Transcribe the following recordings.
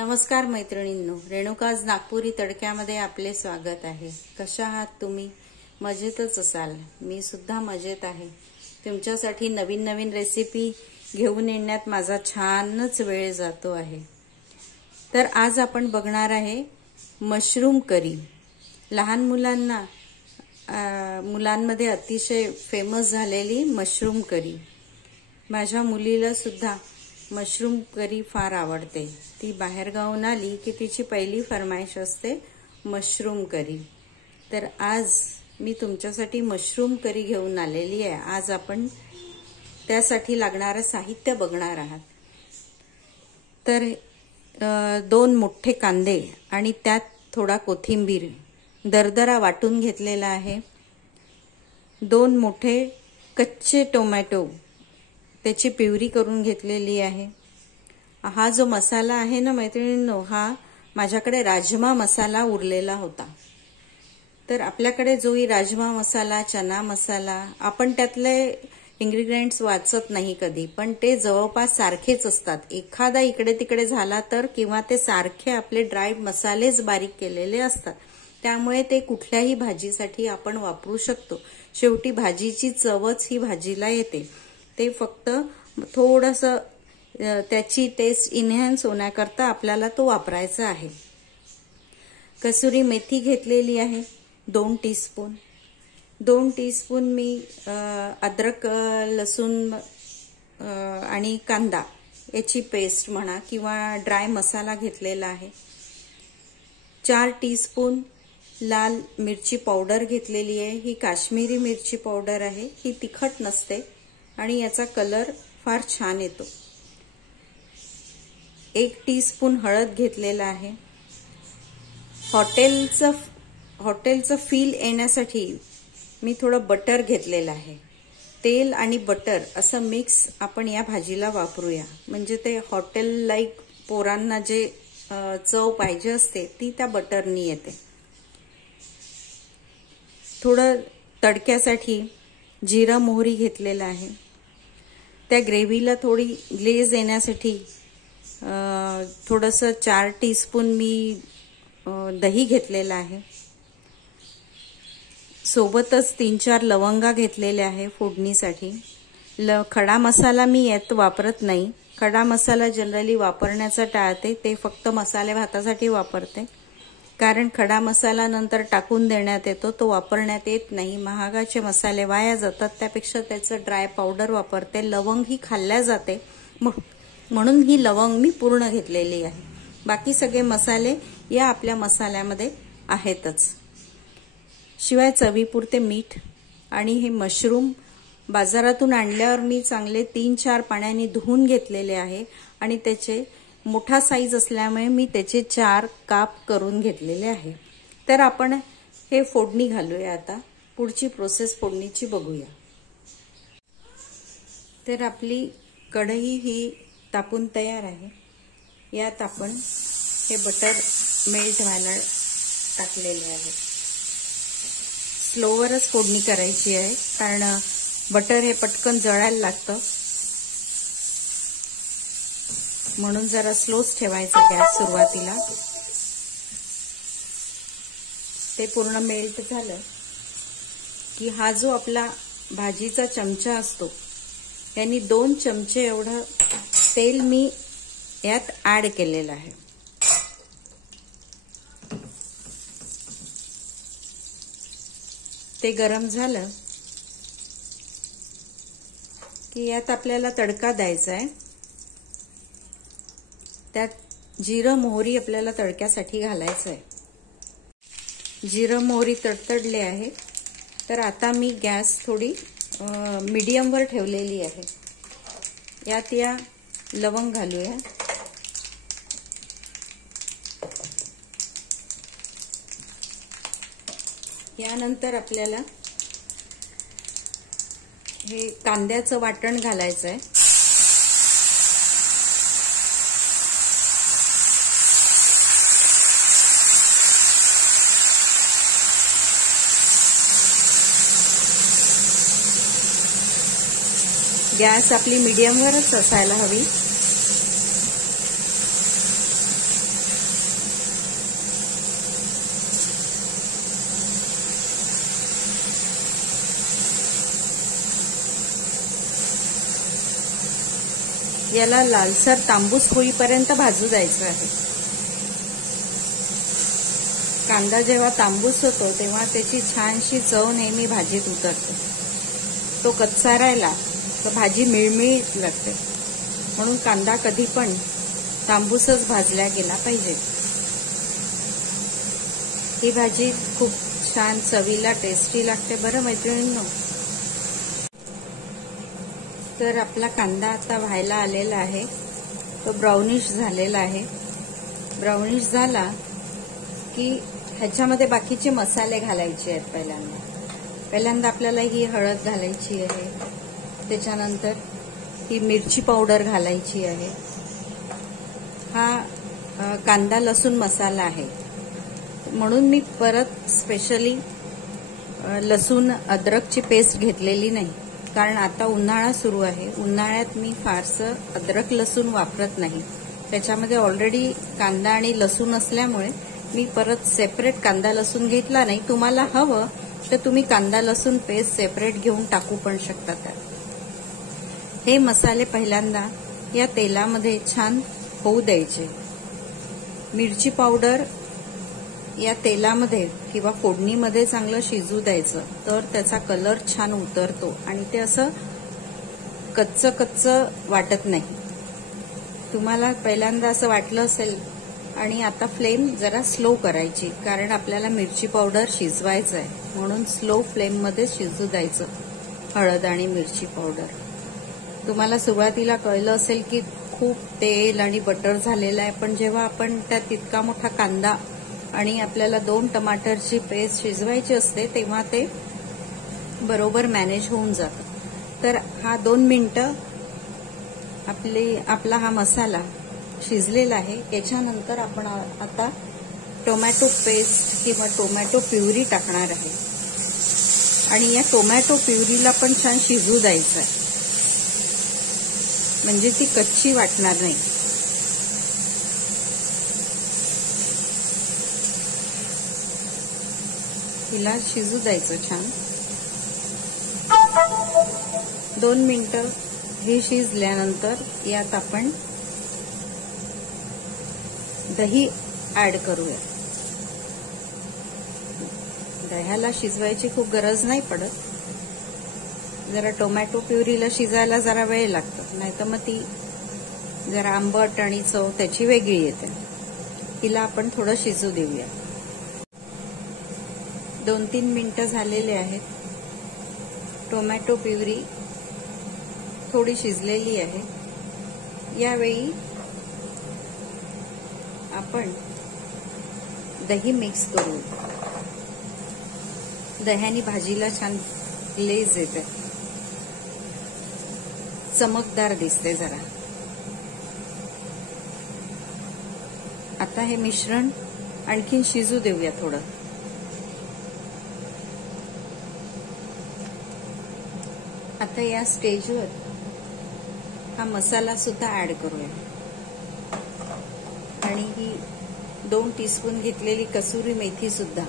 नमस्कार मैत्रिणींनो, रेणुकाज नागपुरी तडक्यामध्ये आपले स्वागत आहे। कशा आहात तुम्ही? मजेतच असाल। मी सुद्धा मजेत आहे। तुमच्यासाठी नवीन नवीन रेसिपी घेऊन येण्यात माझा छानच वेळ जातो आहे। तर आज आपण बघणार आहे मशरूम करी। लहान मुलांमध्ये अतिशय फेमस झालेली मशरूम करी। माझ्या मुलीला सुद्धा मशरूम करी फार आवडते। ती बाहेर गावून आली की तिची पहिली फरमाईश असते मशरूम करी। तर आज मी तुमच्यासाठी मशरूम करी घेऊन आलेली आहे। आज आपण त्यासाठी लागणारे साहित्य बघणार आहात। तर 2 मोठे कांदे आणि त्यात थोडा कोथिंबीर दरदरा वाटून घेतलेला आहे। 2 मोठे कच्चे टोमॅटो त्याची प्युरी करून घेतलेली आहे। हा जो मसाला आहे ना मैत्रिणींनो, हा माझ्याकडे राजमा मसाला उरलेला होता। तर आपल्याकडे जोही राजमा मसाला, चना मसाला, आपण त्यातले इंग्रेडिएंट्स वाचत नाही कधी, पण ते जवळपास सारखेच असतात। एखादा इकडे तिकडे झाला तर किंवा ते सारखे आपले ड्राय मसालेच बारीक केलेले असतात। त्यामुळे ते कुठल्याही भाजीसाठी आपण वापरू शकतो। शेवटी भाजीची चवच ही भाजीला येते। ते फक्त थोडंसं त्याची टेस्ट इन्हॅन्स होण्याकरता आपल्याला तो वापरायचा आहे। कसुरी मेथी घेतलेली आहे 2 टीस्पून। 2 टीस्पून मी अद्रक, लसूण आणि कांदा याची पेस्ट म्हणा किंवा ड्राय मसाला घेतलेला आहे। 4 टीस्पून लाल मिरची पावडर घेतलेली आहे। ही काश्मीरी मिरची पावडर आहे। ही तिखट नसते आणि याचा कलर फार छान येतो। 1 टीस्पून हळद घेतलेला आहे। हॉटेलचं फील येण्यासाठी मी थोडं बटर घेतलेलं आहे। तेल आणि बटर असं मिक्स आपण या भाजीला वापरूया, म्हणजे ते हॉटेल लाईक पोरांना जे चव पाहिजे असते ती त्या बटरनी येते। थोडं तडक्यासाठी जिरा मोहरी घेतलेला आहे। त्या ग्रेव्हीला थोडी ग्लेज येण्यासाठी थोडंसं 4 टीस्पून मी दही घेतलेला आहे। सोबतच 3-4 लवंगा घेतलेल्या आहे फोडणीसाठी। खडा मसाला मी यात वापरत नाही। खडा मसाला जनरली वापरण्याचं टाळते, ते फक्त मसाले भातासाठी वापरते। कारण खडा मसाला नंतर टाकून देण्यात येतो, तो वापरण्यात येत नाही। महागाचे मसाले वाया जातात, त्यापेक्षा त्याचं ड्राय पावडर वापरते। लवंग ही खाल्ल्या जाते म्हणून ही लवंग मी पूर्ण घेतलेली आहे। बाकी सगळे मसाले या आपल्या मसाल्यामध्ये आहेतच। शिवाय चवीपुरते मीठ आणि हे मशरूम बाजारातून आणल्यावर मी चांगले 3-4 पाण्याने धुवून घेतलेले आहे आणि त्याचे मोठा साईज असल्यामुळे मी त्याचे 4 काप करून घेतलेले आहे। तर आपण हे फोडणी घालूया। आता पुढची प्रोसेस फोडणीची बघूया। तर आपली कढई ही तापून तयार आहे। यात आपण हे बटर मेल्ट व्हायला टाकलेले आहे। स्लोवरच फोडणी करायची आहे, कारण बटर हे पटकन जळायला लागतं, म्हणून जरा स्लोच ठेवायचा गॅस सुरुवातीला। ते पूर्ण मेल्ट झालं की हा जो आपला भाजीचा चमचा असतो, यांनी 2 चमचे एवढं तेल मी यात ऍड केलेलं आहे। ते गरम झालं की यात आपल्याला तडका द्यायचा आहे। त्यात जिरं मोहरी आपल्याला तडक्यासाठी घालायचं आहे। जिरं मोहरी तडतडले आहे, तर आता मी गॅस थोडी मीडियमवर ठेवलेली आहे। यात या लवंग घालूया। यानंतर आपल्याला हे कांद्याचं वाटण घालायचं आहे। गॅस आपली मीडियमवरच असायला हवी। याला लालसर तांबूस होईपर्यंत भाजू द्यायचं आहे. कांदा जेव्हा तांबूस होतो तेव्हा त्याची छानशी चव नेहमी भाजीत उतरते. तो कच्चा राहिला तर भाजी मिळमिळीत लागते. म्हणून कांदा कधी पण तांबूसच भाजला गेला पाहिजे. ही भाजी खूप छान चवीला टेस्टी लागते बरं मैत्रिणींनो. तर आपला कांदा आता व्हायला आलेला आहे. तो ब्राउनिश झालेला आहे. ब्राउनिश झाला की ह्याच्यामध्ये बाकीचे मसाले घालायचे आहेत. पहिल्यांदा आपल्याला ही हळद घालायची आहे. त्याच्यानंतर ही मिरची पावडर घालायची आहे. हा कांदा लसूण मसाला आहे. म्हणून मी परत स्पेशली लसूण अद्रकची पेस्ट घेतलेली नाही. कारण आता उन्हाळा सुरू आहे. उन्हाळ्यात मी फारसं अद्रक लसूण वापरत नाही. त्याच्यामध्ये ऑलरेडी कांदा आणि लसूण असल्यामुळे मी परत सेपरेट कांदा लसूण घेतला नाही. तुम्हाला हवं तर तुम्ही कांदा लसूण पेस्ट सेपरेट घेऊन टाकू पण शकता. हे मसाले पहिल्यांदा या तेलामध्ये छान होऊ द्यायचे. मिरची पावडर या तेलामध्ये किंवा फोडणीमध्ये चांगलं शिजू द्यायचं. तर त्याचा कलर छान उतरतो आणि ते असं कच्च वाटत नाही. तुम्हाला पहिल्यांदा असं वाटलं असेल. आणि आता फ्लेम जरा स्लो करायची. कारण आपल्याला मिरची पावडर शिजवायचं आहे. म्हणून स्लो फ्लेममध्ये शिजू द्यायचं हळद आणि मिरची पावडर. तुम्हाला सुरुवातीला कळलं असेल की खूप तेल आणि बटर झालेलं आहे. पण जेव्हा आपण त्यात तितका मोठा कांदा आणि आपल्याला 2 टमाटरची पेस्ट शिजवायची असते तेव्हा ते बरोबर मॅनेज होऊन जातं. तर हा 2 मिनिटं आपला हा मसाला शिजलेला आहे. याच्यानंतर आपण आता टोमॅटो पेस्ट किंवा टोमॅटो प्युरी टाकणार आहे. आणि या टोमॅटो प्युरीला पण छान शिजू द्यायचं आहे. म्हणजे ती कच्ची वाटणार नाही. तिला शिजू द्यायचं छान. 2 मिनिटं हे शिजल्यानंतर यात आपण दही ऍड करूया. दह्याला शिजवायची खूप गरज नाही पडत. जरा टोमॅटो प्युरीला शिजायला जरा वेळ लागतो. नाहीतर मग ती जरा आंबट आणि चव त्याची वेगळी येते. तिला आपण थोडं शिजू देऊया. 2-3 मिनिटं झालेले आहेत. टोमॅटो प्युरी थोडी शिजलेली आहे. यावेळी आपण दही मिक्स करू. दह्याने भाजीला छान ग्लेज येते. चमकदार दिसते जरा. आता हे मिश्रण आणखीन शिजू देऊया थोडं. आता या स्टेजवर हा मसाला सुद्धा ऍड करूया. आणि ही 2 टीस्पून घेतलेली कसुरी मेथी सुद्धा.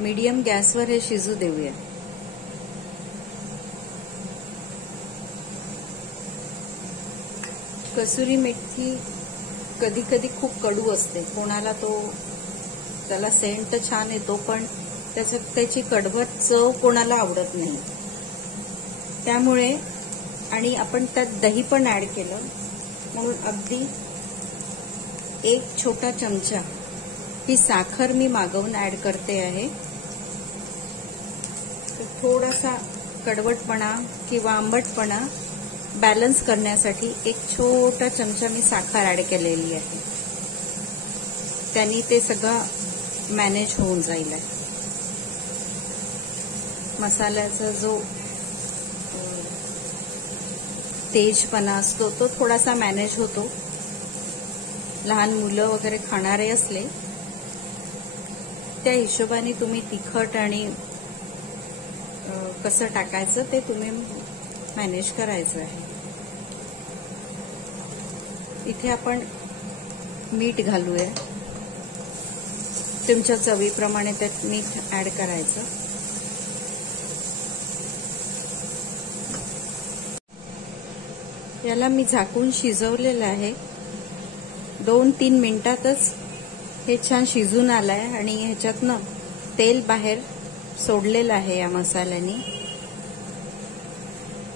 मीडियम गॅसवर हे शिजू देऊया. कसुरी मेथी कधी कधी खूप कडू असते. कोणाला त्याला सेंट छान येतो पण त्याची कडवट चव कोणाला आवडत नाही. त्यामुळे आणि आपण त्यात दही पण ऍड केलं म्हणून अगदी 1 छोटा चमचा ही साखर मी मागवून ऍड करते आहे. थोडासा कडवटपणा किंवा आंबटपणा बॅलन्स करण्यासाठी 1 छोटा चमचा मी साखर ऍड केलेली आहे. त्यांनी ते सगळं मॅनेज होऊन जाईल. मसाल्याचा जो तेजपणा असतो तो थोडासा मॅनेज होतो. लहान मुलं वगैरे खाणारे असले त्या हिशोबाने तुम्ही तिखट आणि कसं टाकायचं ते तुम्ही मॅनेज करायचं आहे. इथे आपण मीठ घालूया. तुमच्या चवीप्रमाणे त्यात मीठ ऍड करायचं. याला मी झाकून शिजवलेलं आहे. 2-3 मिनिटातच हे छान शिजून आलंय आणि ह्याच्यातनं तेल बाहेर सोडलेलं आहे या मसाल्याने.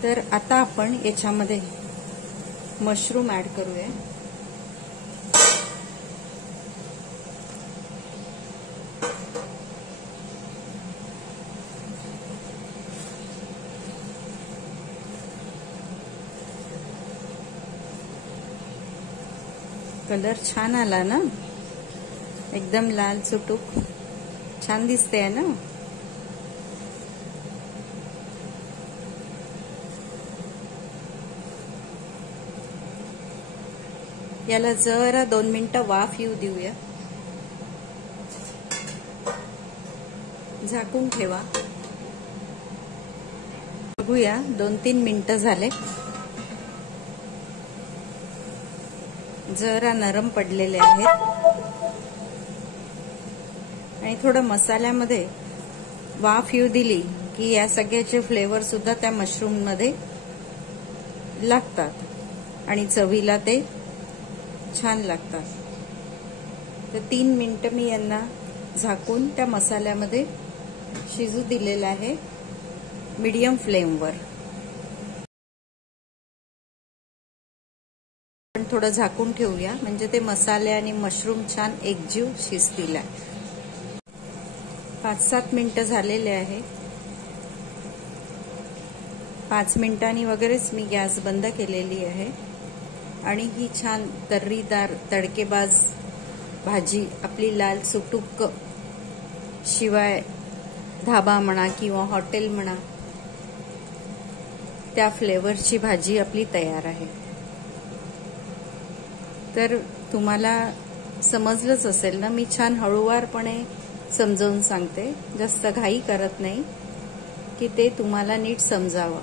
तर आता आपण याच्यामध्ये मशरूम ऍड करूया. कलर छान आला ना, एकदम लाल चुटूक छान दिसते ना. याला जरा 2 मिनिटं वाफ येऊ देऊया. झाकून ठेवा. बघूया 2-3 मिनिटं झाले. जरा नरम पडलेले आहेत आणि थोडं मसाल्यामध्ये वाफ येऊ दिली की या सगळ्याचे फ्लेवर सुद्धा त्या मशरूम मध्ये लागतात आणि चवीला ते छान लागतात. तर 3 मिनिटं मी यांना झाकून त्या मसाल्यामध्ये शिजू दिलेलं आहे मीडियम फ्लेमवर. पण थोडं झाकून ठेवूया म्हणजे ते मसाले आणि मशरूम छान एकजीव शिजतील. 5-7 मिनिटं झालेले आहे. 5 मिनिटांनी वगैरेच मी गॅस बंद केलेली आहे आणि ही छान तर्रीदार तडकेबाज भाजी आपली लाल सुटुक्क, शिवाय धाबा म्हणा किंवा हॉटेल म्हणा त्या फ्लेवरची भाजी आपली तयार आहे. तर तुम्हाला समजलंच असेल ना, मी छान हळूवारपणे समजावून सांगते, जास्त घाई करत नाही कि ते तुम्हाला नीट समजावं.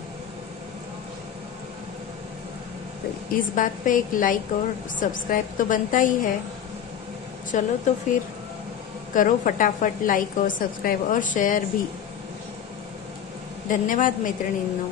इस बात पे एक लाइक और सब्सक्राइब तो बनता ही है. चलो तो फिर करो फटाफट लाइक और सब्सक्राइब और शेयर भी. धन्यवाद मैत्रिणींनो.